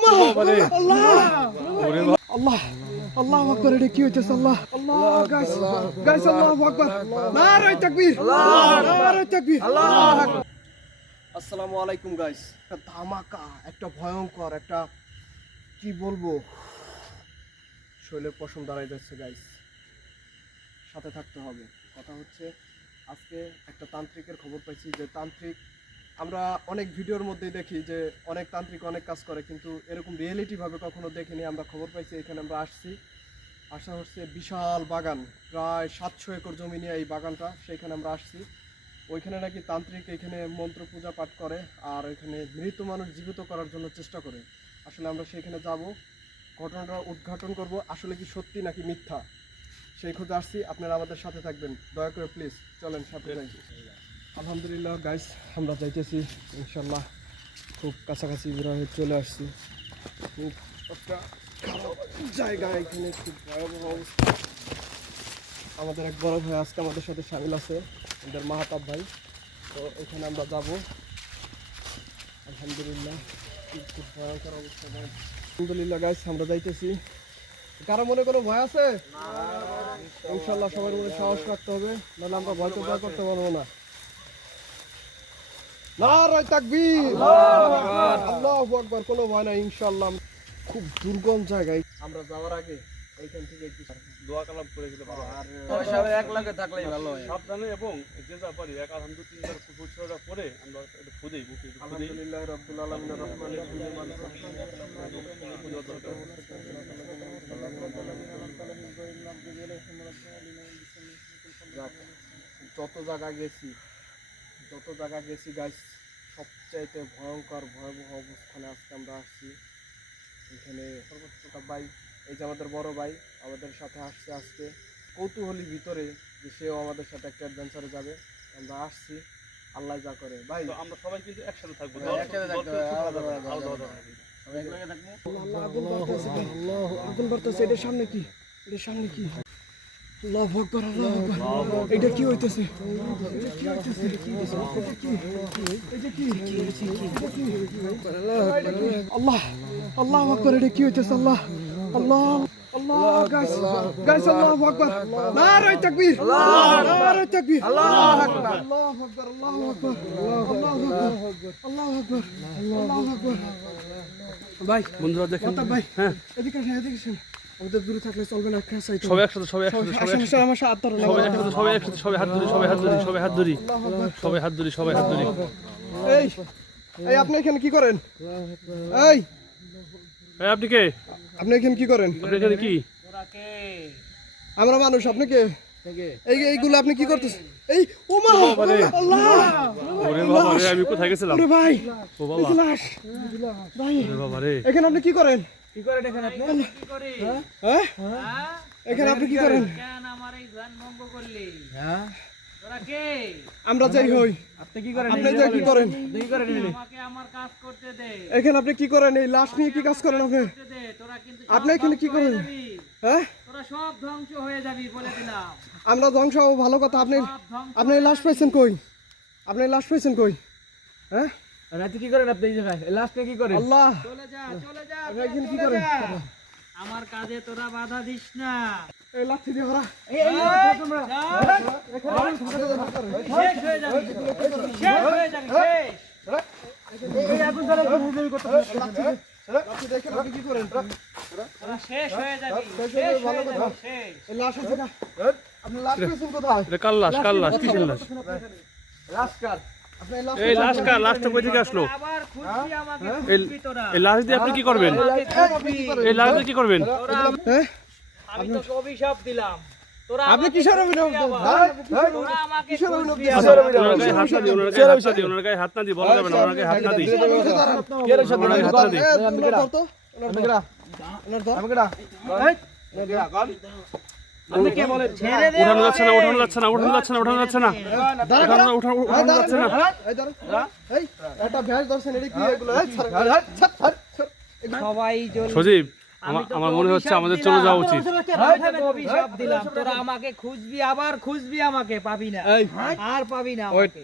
ওমা আল্লাহ আল্লাহ আল্লাহু আকবার। এটা কি হইতেছে? আল্লাহ আল্লাহ গাইস গাইস আল্লাহু আকবার। নারে তাকবীর নারে তাকবীর আল্লাহু আকবার। আসসালামু আলাইকুম গাইস। একটা ধামাকা, একটা ভয়ঙ্কর, একটা কি বলবো, শৈলের পশম দাঁড়াই যাচ্ছে গাইস। সাথে থাকতে হবে। কথা হচ্ছে আজকে একটা তান্ত্রিকের খবর পাইছি যে তান্ত্রিক, আমরা অনেক ভিডিওর মধ্যে দেখি যে অনেক তান্ত্রিক অনেক কাজ করে, কিন্তু এরকম রিয়েলিটিভাবে কখনো দেখিনি। আমরা খবর পাইছি, এখানে আমরা আসছি। আসা হচ্ছে বিশাল বাগান, প্রায় 700 একর জমি নিয়ে এই বাগানটা, সেইখানে আমরা আসছি। ওইখানে নাকি তান্ত্রিক এখানে মন্ত্র পূজা পাঠ করে আর এখানে মৃত মানুষ জীবিত করার জন্য চেষ্টা করে। আসলে আমরা সেখানে যাব, ঘটনাটা উদ্ঘাটন করব, আসলে কি সত্যি নাকি মিথ্যা সেই খোঁজে আসছি। আপনারা আমাদের সাথে থাকবেন, দয়া করে প্লিজ চলেন সাথে যাই। আলহামদুলিল্লাহ গাইস, আমরা যাইতেছি ইনশাল্লাহ, খুব কাছাকাছি হয়ে চলে আসছি। খুব একটা খারাপ জায়গা, এখানে খুব ভয়াবহ অবস্থা। আমাদের এক বড় ভাই আজকে আমাদের সাথে সামিল আছে, আমাদের মাহাতাব ভাই। তো এখানে আমরা যাব আলহামদুলিল্লাহ। খুব ভয়ঙ্কর অবস্থা ভাই। আলহামদুলিল্লাহ গাইস, আমরা যাইতেছি। কারো মনে কোনো ভয় আছে? ইনশাল্লাহ সবার মনে সাহস রাখতে হবে, নাহলে আমরা ভয় তো ভয় করতে পারবো না। নারে তাকবীর আল্লাহু আকবার। কোনো ভয় নাই ইনশাআল্লাহ। খুব দুর্গম জায়গায় আমরা যাওয়ার আগে এইখান থেকে একটু দোয়া কালাম করে গেলে ভালো। আর সবাই এক লাগে থাকলেই ভালো হয়। সাবধানে এবং যে যা পারি এক আধ দু তিনবার ফুচকাটা করে আমরা একটু খুদেই বুকে একটু খুদেই। আলহামদুলিল্লাহ রাব্বুল আলামিন রহমানির রহিম মালিক যত জায়গা গেছি গাইস, সবচাইতে ভয়ঙ্কর ভয়াবহ অবস্থানে আজকে আমরা আসছি। এখানে সর্বোচ্চ ভাই, এই যে আমাদের বড় ভাই আমাদের সাথে আসছে আজকে, কৌতূহলী ভিতরে যে সেও আমাদের সাথে একটা অ্যাডভেঞ্চারে যাবে। আমরা আসছি, আল্লাহ যা করে ভাই। তো আমরা সবাই কিন্তু একসাথে থাকবো, একসাথে থাকতে হবে, আলাদা আলাদা আলাদা আলাদা। আলাদা। সবাই এক লাগে থাকবো। আল্লাহ আগুন বাড়তেছে ভাই, আগুন বাড়তেছে। এটার সামনে কি? এটার সামনে কি? আল্লাহু আকবার আল্লাহু আকবার। এটা কি হইতেছে? এটা কি হইতেছে? এটা কি? আল্লাহ আল্লাহু আকবার। এটা কি হইতেছে? আল্লাহ আল্লাহ আল্লাহ গাইস গাইস আল্লাহু আকবার। নারে তাকবীর নারে তাকবীর আল্লাহু আকবার আল্লাহু আকবার আল্লাহু আকবার আল্লাহু আকবার আল্লাহু আকবার আল্লাহু আকবার। ভাই বন্ধুরা দেখেন ভাই, হ্যাঁ এদিকে আসেন এদিকে আসেন। আমাদের দূরে থাকলে চলবে না, একটা সাইড সবাই একসাথে সবাই একসাথে সবাই একসাথে আমার সাথে হাত ধরো না। সবাই একসাথে সবাই একসাথে সবাই হাত ধরি সবাই হাত ধরি সবাই হাত ধরি সবাই হাত ধরি সবাই হাত ধরি। এই এই আপনি এখানে কি করেন? এই এই আপনি কে? আপনি এখানে কি করেন? আপনি এখানে কি? আমরা মানুষ, আপনি কে? এইগুলো আপনি কি করতেছেন? এই ওমা আল্লাহ ওরে বাবা রে, আমি কোথায় গেছিলাম? ওরে ভাই, ও বাবা এই লাশ ভাই, ওরে বাবা রে। এখানে আপনি কি করেন? কি করেন এখানে আপনি? কি করি? হ্যাঁ এখানে আপনি কি করেন? কেন আমার এই গান ভঙ্গ করলি? হ্যাঁ, তোরা কে? আমরা যাই হই, আপনি কি করেন? আপনি যাই কি করেন? কি করেন এখানে? আমাকে আমার কাজ করতে দে। এখানে আপনি কি করেন? এই লাশ নিয়ে কি কাজ করেন আপনি? করতে দে। তোরা কিন্তু সব আপনি এখানে কি ধ্বংস হয়ে করেন? যাবি। হ্যাঁ তোরা সব ধ্বংস হয়ে যাবি বলে দিলাম। আমরা ধ্বংস হবো, ভালো কথা। আপনি সব ধ্বংস আপনি এই লাশ পাইছেন কই? আপনি এই লাশ পাইছেন কই? হ্যাঁ রাতে কি করেন আপনি এই জায়গায়? লাস্টে কি করেন? আল্লাহ, চলে যা চলে যা আপনি এখানে কি চলে করেন? যা। আমার কাজে তোরা বাধা দিস না। এই লাঠি দিয়ে ধরা। তোমরা যা। শেষ হয়ে যাবি, শেষ হয়ে যাবি, শেষ। এই আগুন ধরে হুজুরি করতেছেন। লাঠি দিয়ে এখানে আপনি কি করেন? তোরা শেষ হয়ে যাবি, শেষ হয়ে যাবি, শেষ। এই লাশ আছে না? আপনি লাশ পাইছেন কোথায়? এটা কার লাশ? কার লাশ? কিসের লাশ? লাস্কার আপনি এই লাশ এই লাশ কার? লাশটা কই থেকে আসলো? আবার খুঁজবি আমাকে, এই খুঁজবি তোরা। এই লাশ দিয়ে আপনি কি করবেন? আমাকে খুঁজবি। এই লাশ দিয়ে কি করবেন? তোরা হ্যাঁ আমি তোকে অভিশাপ দিলাম। তোরা আপনি আমাকে কিসের খুঁজবি অভিনব? আবার। তোরা আমাকে কিসের অভিনব খুঁজবি দিচ্ছেন? আবার। ওনার গায়ে হাত না দিই, ওনার গায়ে হাত না দিই, ওনার গায়ে হাত না দিই, বলা যাবে না, ওনার গায়ে হাত না দিই। কে রে সাথে ওনার গায়ে হাত না দিই। আপনি কে বলেন? ছেড়ে দে। উঠানো যাচ্ছে না, উঠানো যাচ্ছে না, উঠানো যাচ্ছে না, উঠানো যাচ্ছে না, উঠানো যাচ্ছে না। সবাই চলে। সজীব, আমি তোকে আমার মনে হচ্ছে অভিশাপ আমাদের দিলাম। চলে যাওয়া উচিত। আমি তোকে অভিশাপ দিলাম, তোরা আমাকে খুঁজবি, আবার খুঁজবি, আমাকে পাবি না, আর পাবি না আমাকে।